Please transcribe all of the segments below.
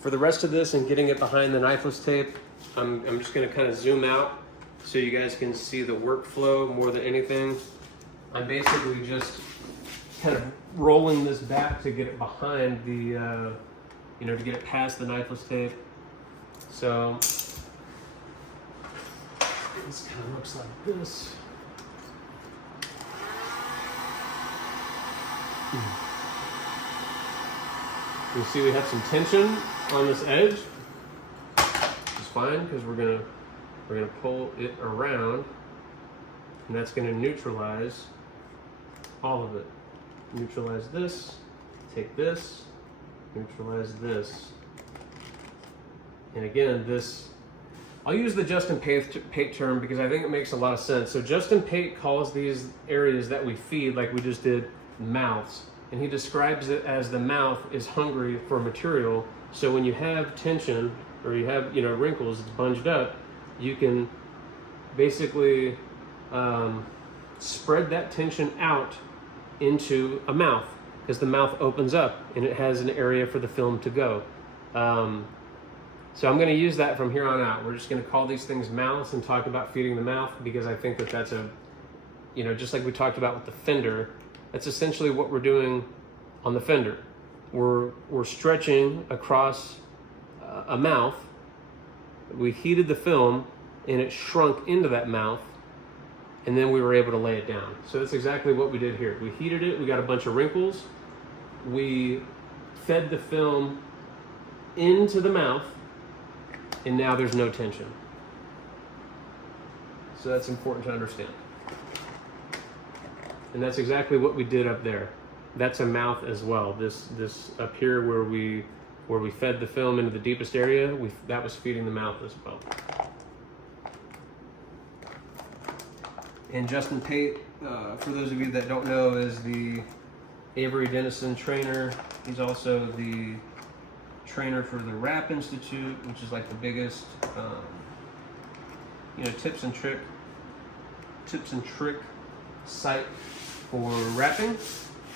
For the rest of this and getting it behind the knifeless tape, I'm just gonna kind of zoom out so you guys can see the workflow more than anything. I'm basically just kind of rolling this back to get it behind the, you know, to get it past the knifeless tape. So this kind of looks like this. You see we have some tension on this edge, which is fine because we're gonna pull it around, and that's gonna neutralize all of it. Neutralize this, take this, neutralize this. And again, this, I'll use the Justin Pate term because I think it makes a lot of sense. So Justin Pate calls these areas that we feed, like we just did, mouths. And he describes it as the mouth is hungry for material. So when you have tension or you have, you know, wrinkles, it's bunged up, you can basically spread that tension out into a mouth, because the mouth opens up and it has an area for the film to go. So I'm going to use that from here on out. We're just going to call these things mouths and talk about feeding the mouth, because I think that that's a, you know, just like we talked about with the fender, that's essentially what we're doing on the fender. We're stretching across a mouth. We heated the film and it shrunk into that mouth, and then we were able to lay it down. So that's exactly what we did here. We heated it, we got a bunch of wrinkles, we fed the film into the mouth, and now there's no tension. So that's important to understand. And that's exactly what we did up there. That's a mouth as well. This up here where we fed the film into the deepest area, that was feeding the mouth as well. And Justin Pate, for those of you that don't know, is the Avery Dennison trainer. He's also the trainer for the Rap Institute, which is like the biggest, you know, tips and trick site for rapping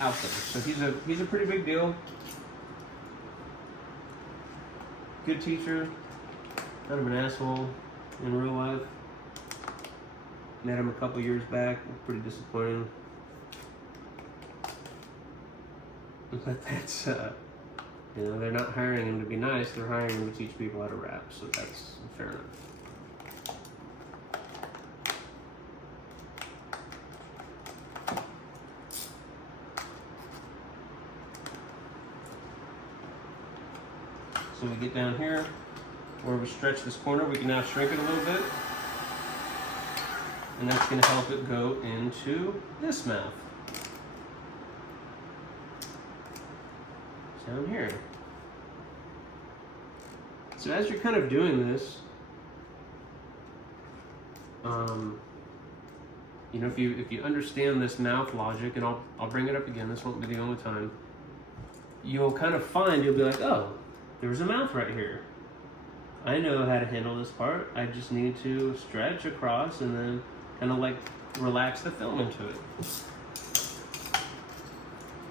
out there. So he's a pretty big deal. Good teacher, kind of an asshole in real life. Met him a couple years back. Pretty disappointing. But that's, you know, they're not hiring him to be nice. They're hiring him to teach people how to rap. So that's fair enough. So we get down here where we stretch this corner. We can now shrink it a little bit. And that's going to help it go into this mouth. Down here. So as you're kind of doing this, you know, if you understand this mouth logic, and I'll bring it up again, this won't be the only time, you'll kind of find, you'll be like, oh, there's a mouth right here. I know how to handle this part. I just need to stretch across and then kind of like relax the film into it.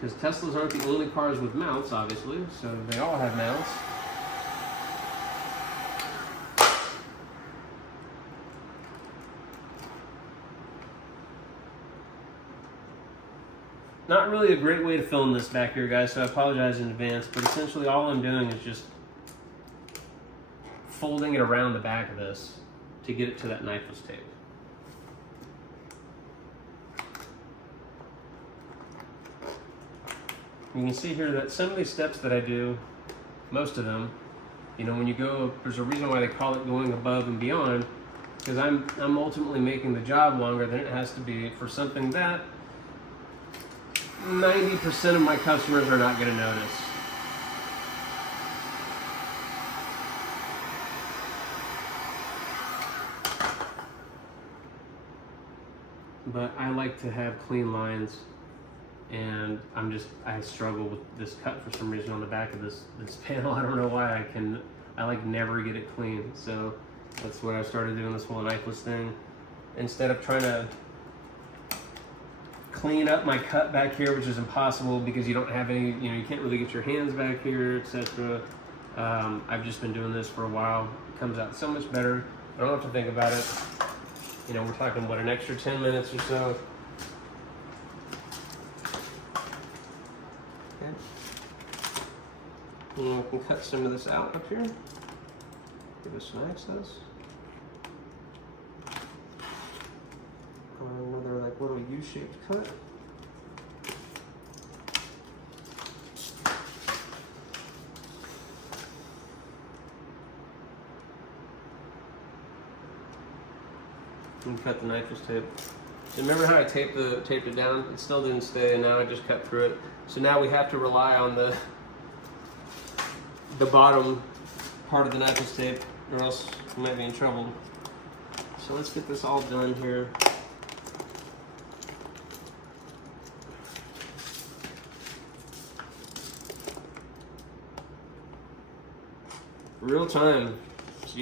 Because Teslas aren't the only cars with mouths, obviously, so they all have mouths. Not really a great way to film this back here, guys, so I apologize in advance, but essentially all I'm doing is just folding it around the back of this to get it to that knifeless tape. You can see here that some of these steps that I do, most of them, you know, when you go, there's a reason why they call it going above and beyond, because I'm ultimately making the job longer than it has to be for something that 90% of my customers are not going to notice. But I like to have clean lines, and I struggle with this cut for some reason on the back of this panel. I don't know why. I like never get it clean. So that's what I started doing, this whole knifeless thing. Instead of trying to clean up my cut back here, which is impossible because you don't have any, you know, you can't really get your hands back here, etc. I've just been doing this for a while. It comes out so much better. I don't have to think about it. You know, we're talking, what, an extra 10 minutes or so. Okay. And we can cut some of this out up here. Give us some access. Another like little U-shaped cut. And cut the nitrous tape. So remember how I taped it down? It still didn't stay, and now I just cut through it. So now we have to rely on the bottom part of the nitrous tape, or else we might be in trouble. So let's get this all done here. Real time. So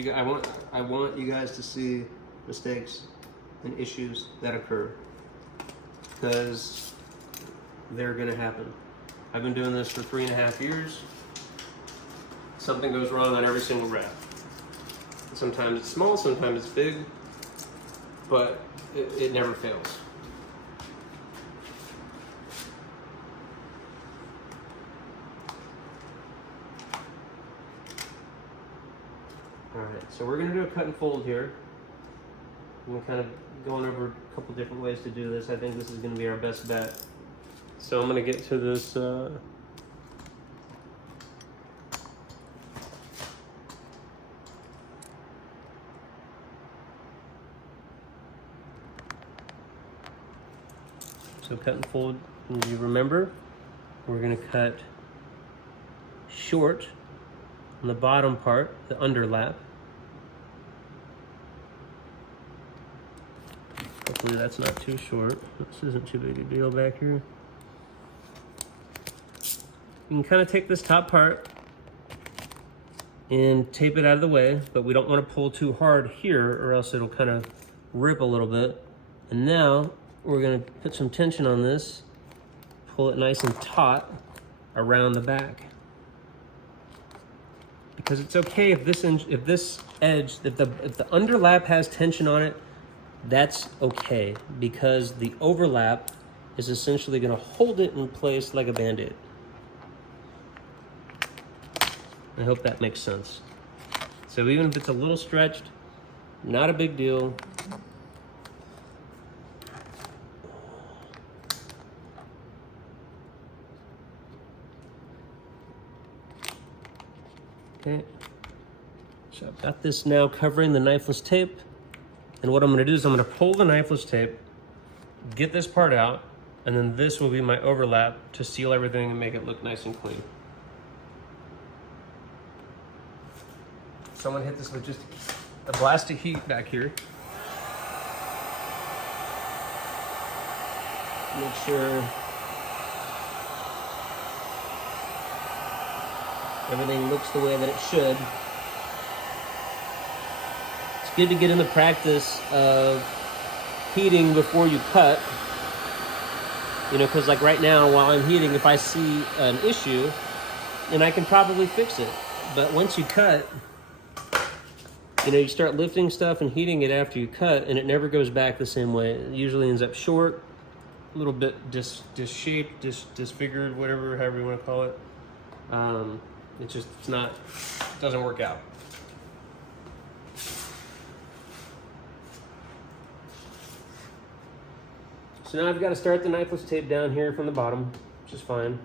I want you guys to see mistakes and issues that occur, because they're gonna happen. I've been doing this for 3.5 years. Something goes wrong on every single wrap. Sometimes it's small, sometimes it's big, but it never fails. All right, so we're gonna do a cut and fold here. I'm kind of going over a couple different ways to do this. I think this is gonna be our best bet. So I'm gonna get to this so cut and fold, and you remember, we're gonna cut short on the bottom part, the underlap. Hopefully that's not too short. This isn't too big a deal back here. You can kind of take this top part and tape it out of the way, but we don't want to pull too hard here or else it'll kind of rip a little bit. And now we're going to put some tension on this, pull it nice and taut around the back. Because it's okay if this edge, if the underlap has tension on it, that's okay, because the overlap is essentially going to hold it in place like a Band-Aid. I hope that makes sense. So even if it's a little stretched, not a big deal. Okay, so I've got this now covering the knifeless tape. And what I'm gonna do is I'm gonna pull the knifeless tape, get this part out, and then this will be my overlap to seal everything and make it look nice and clean. Someone hit this with just a blast of heat back here. Make sure everything looks the way that it should. It's good to get in the practice of heating before you cut. You know, because like right now while I'm heating, if I see an issue, then I can probably fix it. But once you cut, you know, you start lifting stuff and heating it after you cut, and it never goes back the same way. It usually ends up short, a little bit disshaped, disfigured, however you want to call it. It doesn't work out. So now I've got to start the knifeless tape down here from the bottom, which is fine.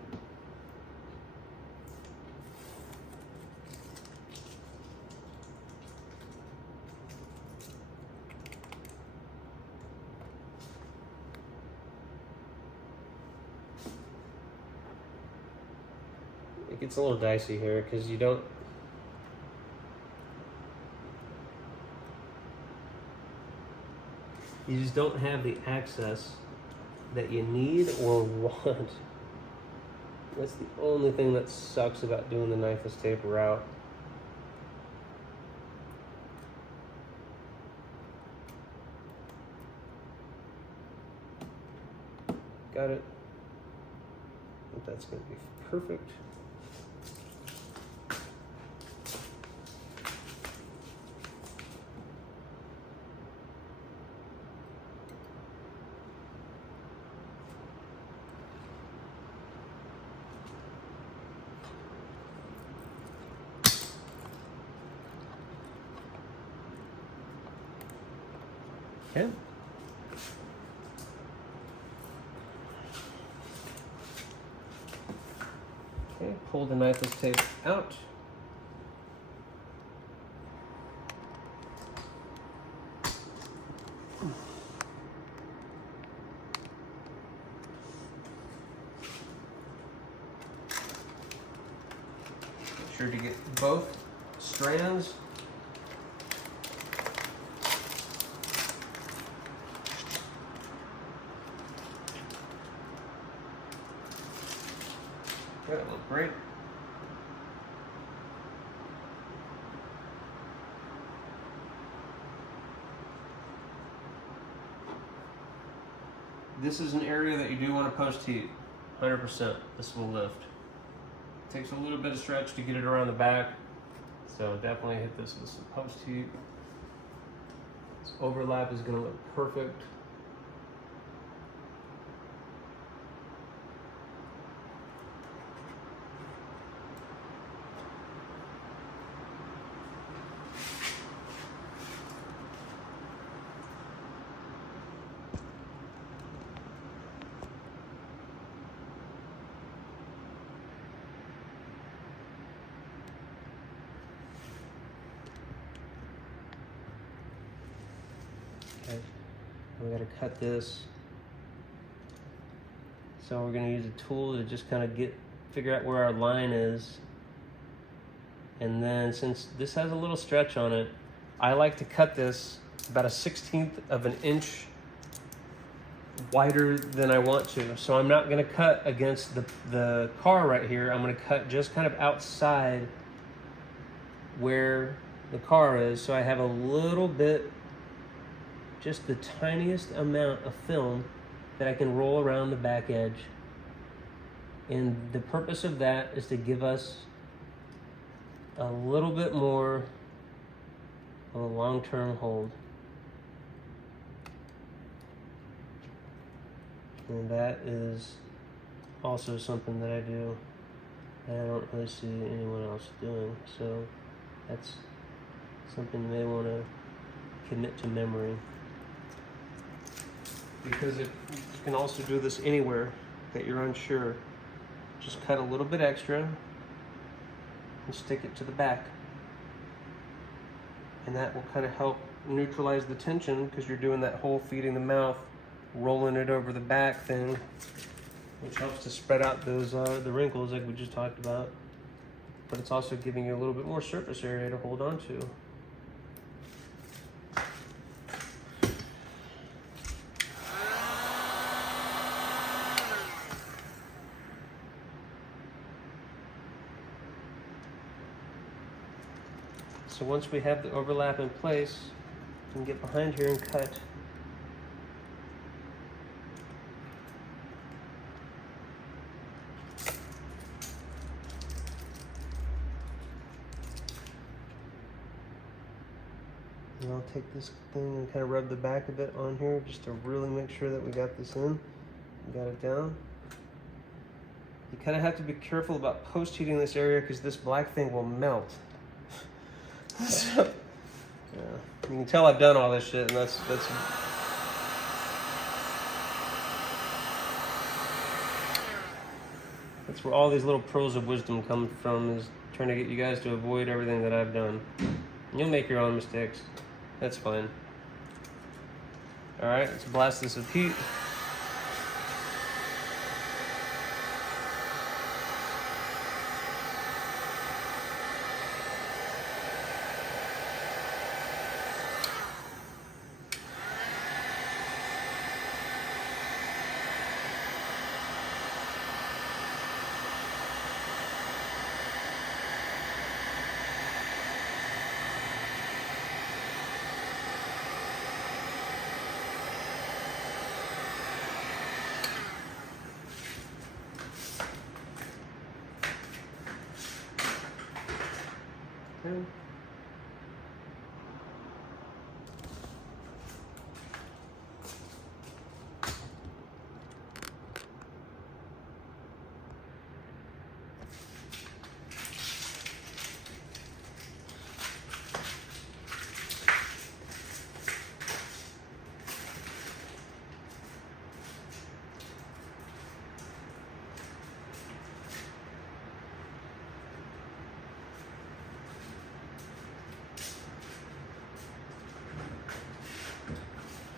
It gets a little dicey here because you just don't have the access that you need or want. That's the only thing that sucks about doing the knifeless tape route. Got it. I think that's going to be perfect. Okay. Okay, pull the knifeless tape out. Make sure to get both strands. That look great. This is an area that you do want to post heat. 100%. This will lift. It takes a little bit of stretch to get it around the back, so definitely hit this with some post heat. This overlap is going to look perfect. Okay, we got to cut this. So we're going to use a tool to just kind of figure out where our line is. And then since this has a little stretch on it, I like to cut this about a 1/16 of an inch wider than I want to. So I'm not going to cut against the car right here. I'm going to cut just kind of outside where the car is. So I have a little bit, just the tiniest amount of film that I can roll around the back edge. And the purpose of that is to give us a little bit more of a long-term hold. And that is also something that I do that I don't really see anyone else doing. So that's something you may want to commit to memory. Because you can also do this anywhere that you're unsure. Just cut a little bit extra and stick it to the back. And that will kind of help neutralize the tension because you're doing that whole feeding the mouth, rolling it over the back thing, which helps to spread out those the wrinkles like we just talked about. But it's also giving you a little bit more surface area to hold on to. So once we have the overlap in place, we can get behind here and cut. And I'll take this thing and kind of rub the back of it on here just to really make sure that we got this in. We got it down. You kind of have to be careful about post-heating this area because this black thing will melt. So, yeah, you can tell I've done all this shit, and that's where all these little pearls of wisdom come from, is trying to get you guys to avoid everything that I've done. And you'll make your own mistakes. That's fine. All right, let's blast this with heat. Okay.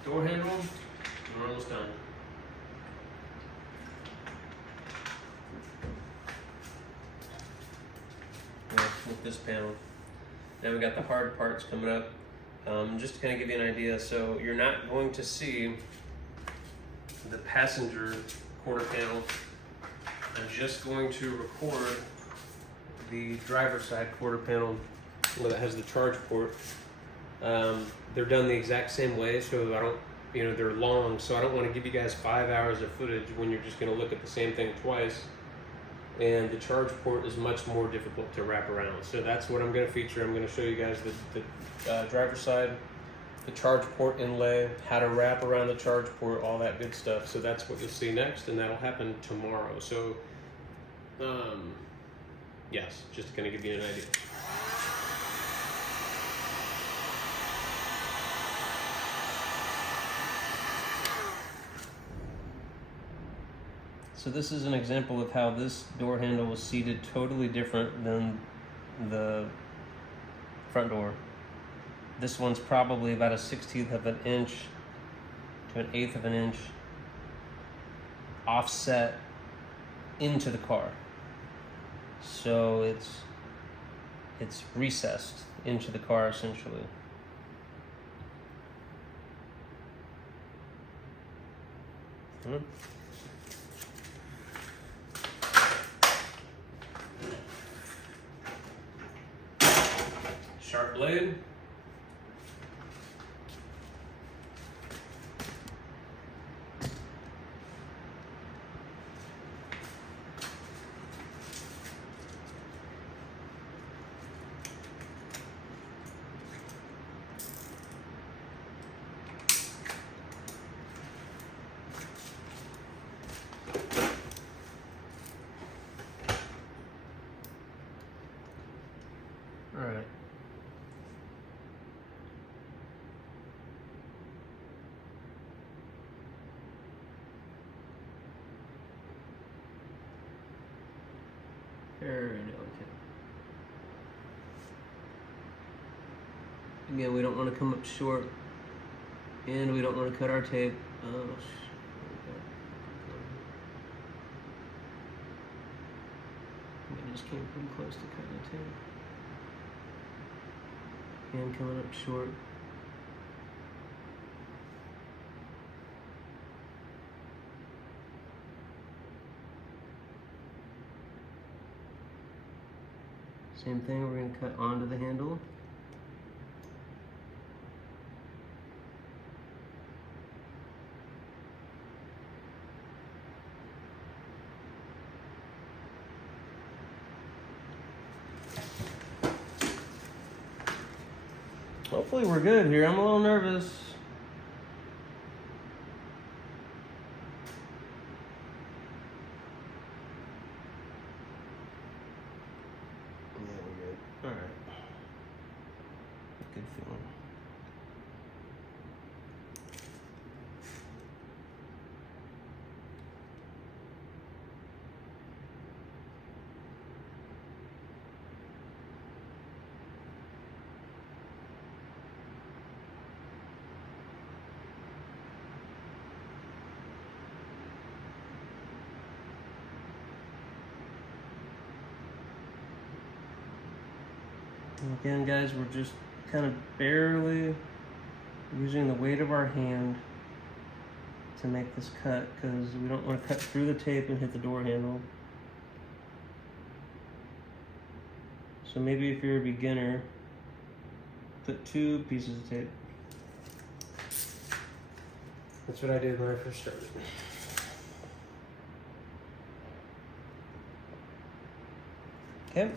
door handle, and we're almost done. With this panel. Now we got the hard parts coming up. Just to kind of give you an idea, so you're not going to see the passenger quarter panel. I'm just going to record the driver's side quarter panel that has the charge port. They're done the exact same way, so I don't, they're long, so I don't want to give you guys 5 hours of footage when you're just going to look at the same thing twice. And the charge port is much more difficult to wrap around. So that's what I'm going to feature. I'm going to show you guys the driver's side, the charge port inlay, how to wrap around the charge port, all that good stuff. So that's what you'll see next, and that'll happen tomorrow. So, yes, just to kind of give you an idea. So this is an example of how this door handle was seated totally different than the front door. This one's probably about a 1/16 of an inch to an 1/8 of an inch offset into the car. So it's recessed into the car essentially. Sharp blade. All right. Very delicate. Again, we don't want to come up short, and we don't want to cut our tape. I just came pretty close to cutting the tape. And coming up short. Same thing, we're going to cut onto the handle. Hopefully we're good here. I'm a little nervous. All right. Good feeling. And again, guys, we're just kind of barely using the weight of our hand to make this cut because we don't want to cut through the tape and hit the door handle. So maybe if you're a beginner, put 2 pieces of tape. That's what I did when I first started. Okay.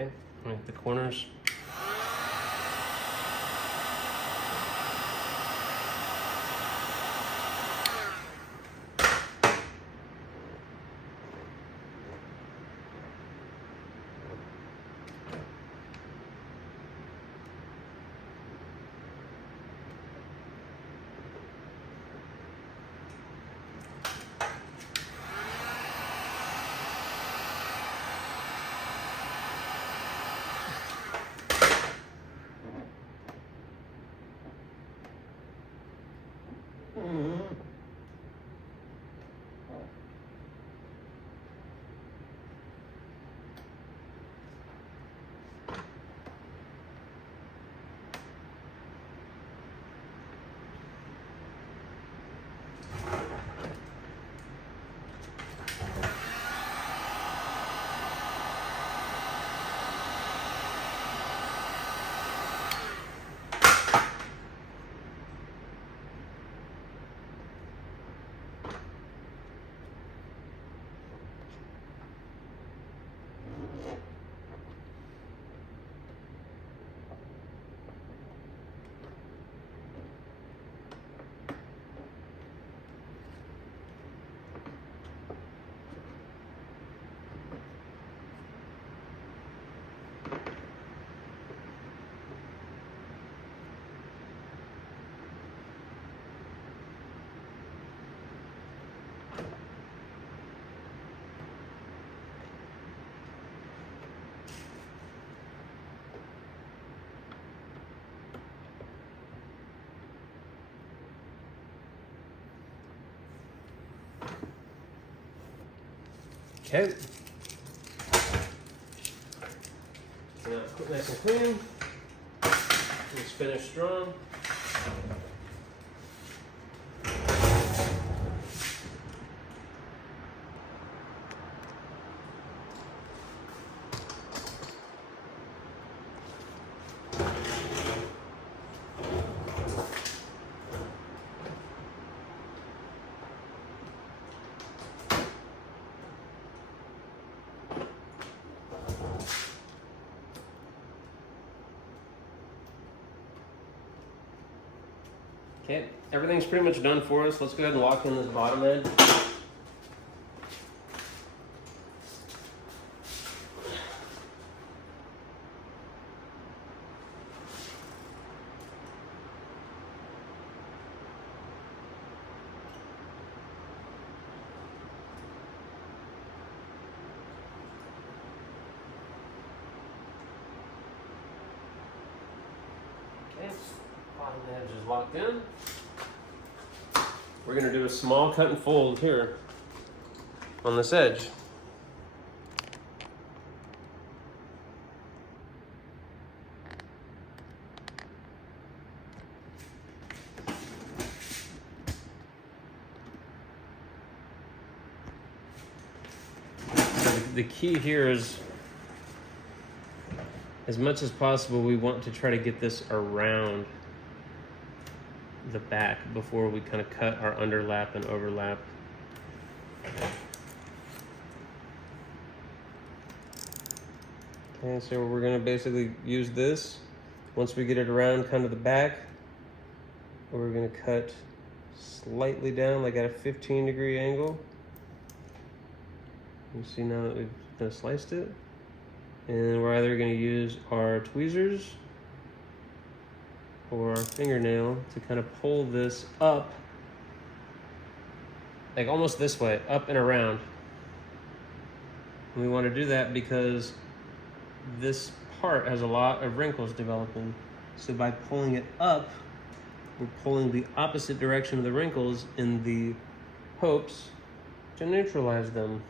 Okay, make the corners. Okay. Now, nice and clean. Let's finish strong. Okay, everything's pretty much done for us. Let's go ahead and lock in this bottom edge. Okay, bottom edge is locked in. We're going to do a small cut and fold here on this edge. So the key here is, as much as possible, we want to try to get this around the back before we kind of cut our underlap and overlap. Okay, so we're going to basically use this. Once we get it around kind of the back, we're going to cut slightly down, like at a 15-degree angle. You see now that we've kind of sliced it. And we're either going to use our tweezers or our fingernail to kind of pull this up, like almost this way, up and around. And we want to do that because this part has a lot of wrinkles developing. So by pulling it up, we're pulling the opposite direction of the wrinkles in the hopes to neutralize them.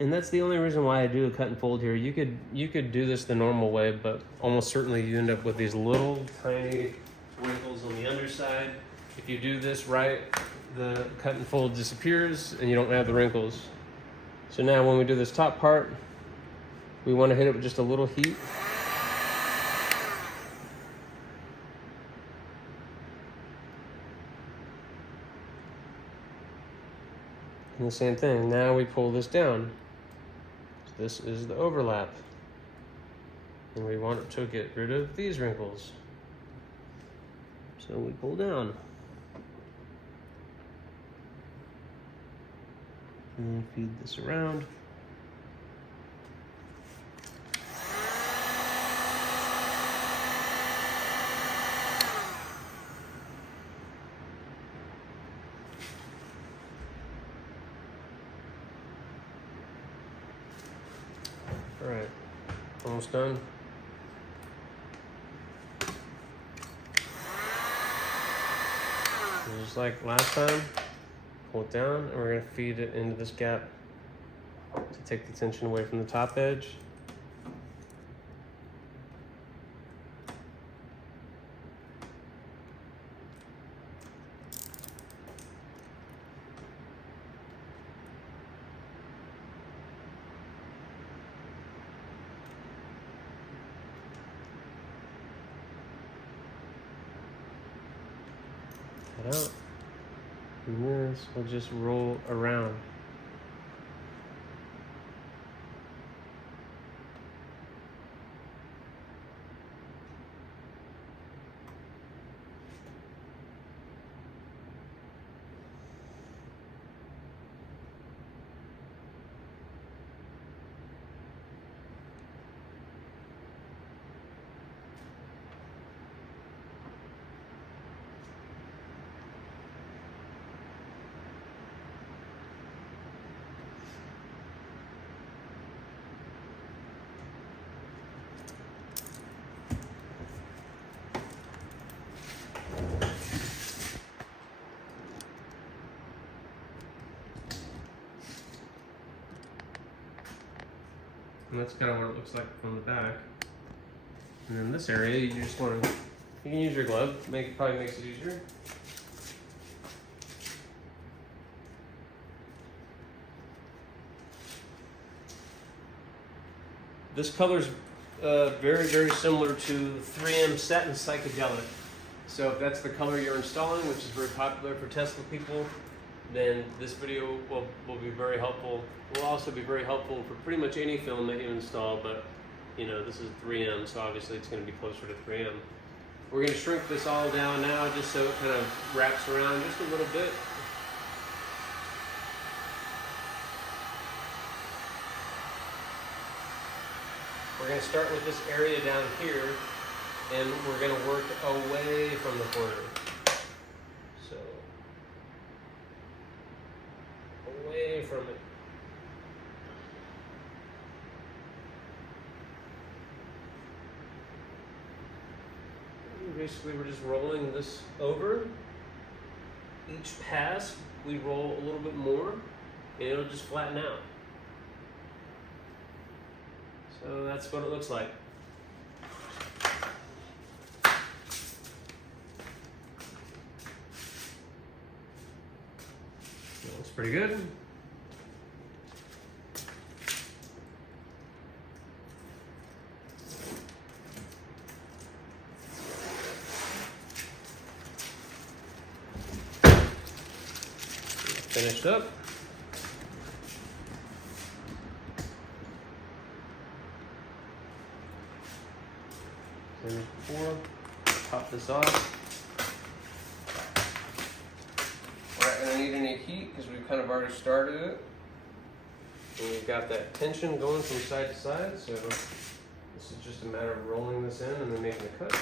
And that's the only reason why I do a cut and fold here. You could do this the normal way, but almost certainly you end up with these little tiny wrinkles on the underside. If you do this right, the cut and fold disappears and you don't have the wrinkles. So now when we do this top part, we want to hit it with just a little heat. And the same thing, now we pull this down. This is the overlap. And we want to get rid of these wrinkles. So we pull down. And feed this around. All right, almost done. And just like last time, pull it down, and we're gonna feed it into this gap to take the tension away from the top edge. Out. And this will just roll around. And that's kind of what it looks like from the back. And then this area, you just want to, you can use your glove, probably makes it easier. This color's very, very similar to 3M Satin Psychedelic. So if that's the color you're installing, which is very popular for Tesla people, then this video will be very helpful. Will also be very helpful for pretty much any film that you install, but you know, this is 3M, so obviously it's going to be closer to 3M. We're going to shrink this all down now just so it kind of wraps around just a little bit. We're going to start with this area down here, and we're going to work away from the corner. So, away from it. Basically, we're just rolling this over. Each pass, we roll a little bit more, and it'll just flatten out. So that's what it looks like. Looks pretty good. Finished up. Same as before. Pop this off. We're not going to need any heat because we've kind of already started it. And we've got that tension going from side to side, so this is just a matter of rolling this in and then making a cut.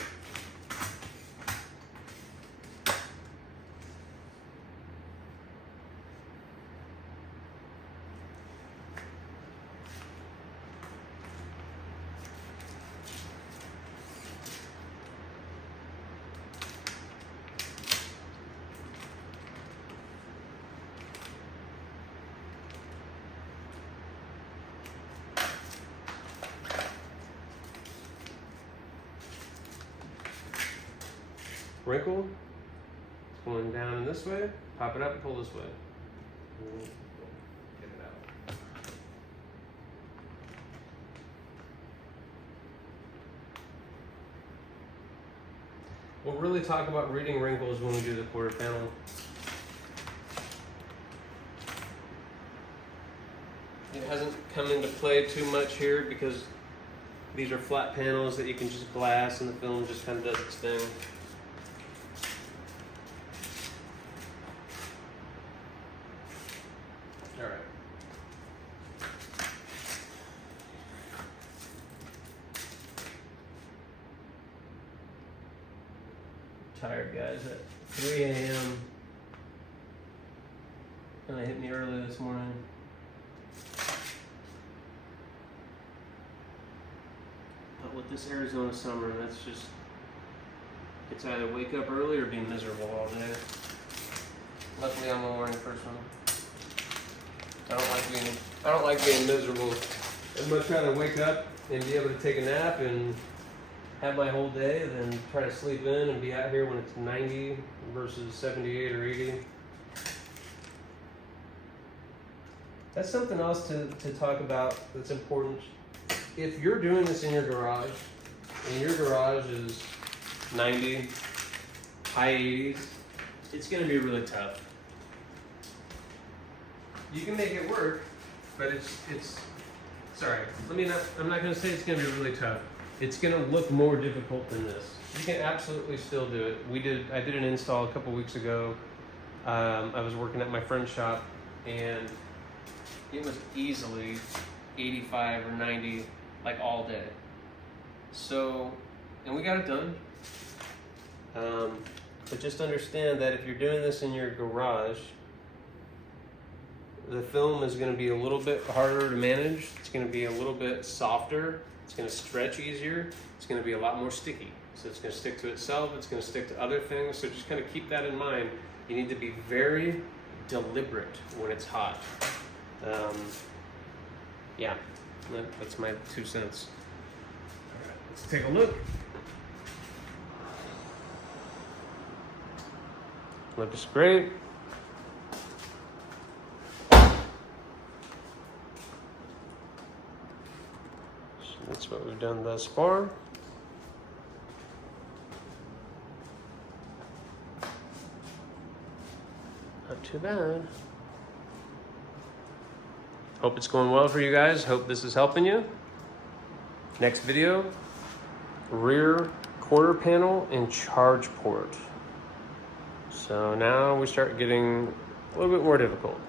Wrinkle, going down this way, pop it up and pull this way. Get it out. We'll really talk about reading wrinkles when we do the quarter panel. It hasn't come into play too much here because these are flat panels that you can just glass and the film just kind of does its thing. All right. Tired, guys, at 3 a.m. and it hit me early this morning. But with this Arizona summer, that's just, it's either wake up early or be miserable all day. Luckily, I'm a morning person. I don't like being miserable. I'd much rather wake up and be able to take a nap and have my whole day than try to sleep in and be out here when it's 90 versus 78 or 80. That's something else to talk about that's important. If you're doing this in your garage, and your garage is 90, high 80s, it's gonna be really tough. You can make it work, but I'm not gonna say it's gonna be really tough. It's gonna look more difficult than this. You can absolutely still do it. I did an install a couple weeks ago. I was working at my friend's shop, and it was easily 85 or 90, like all day. So, and we got it done. But just understand that if you're doing this in your garage, the film is going to be a little bit harder to manage. It's going to be a little bit softer. It's going to stretch easier. It's going to be a lot more sticky. So it's going to stick to itself. It's going to stick to other things. So just kind of keep that in mind. You need to be very deliberate when it's hot. Yeah, that's my 2 cents. All right, let's take a look. Looks great. So that's what we've done thus far. Not too bad. Hope it's going well for you guys. Hope this is helping you. Next video, rear quarter panel and charge port. So now we start getting a little bit more difficult.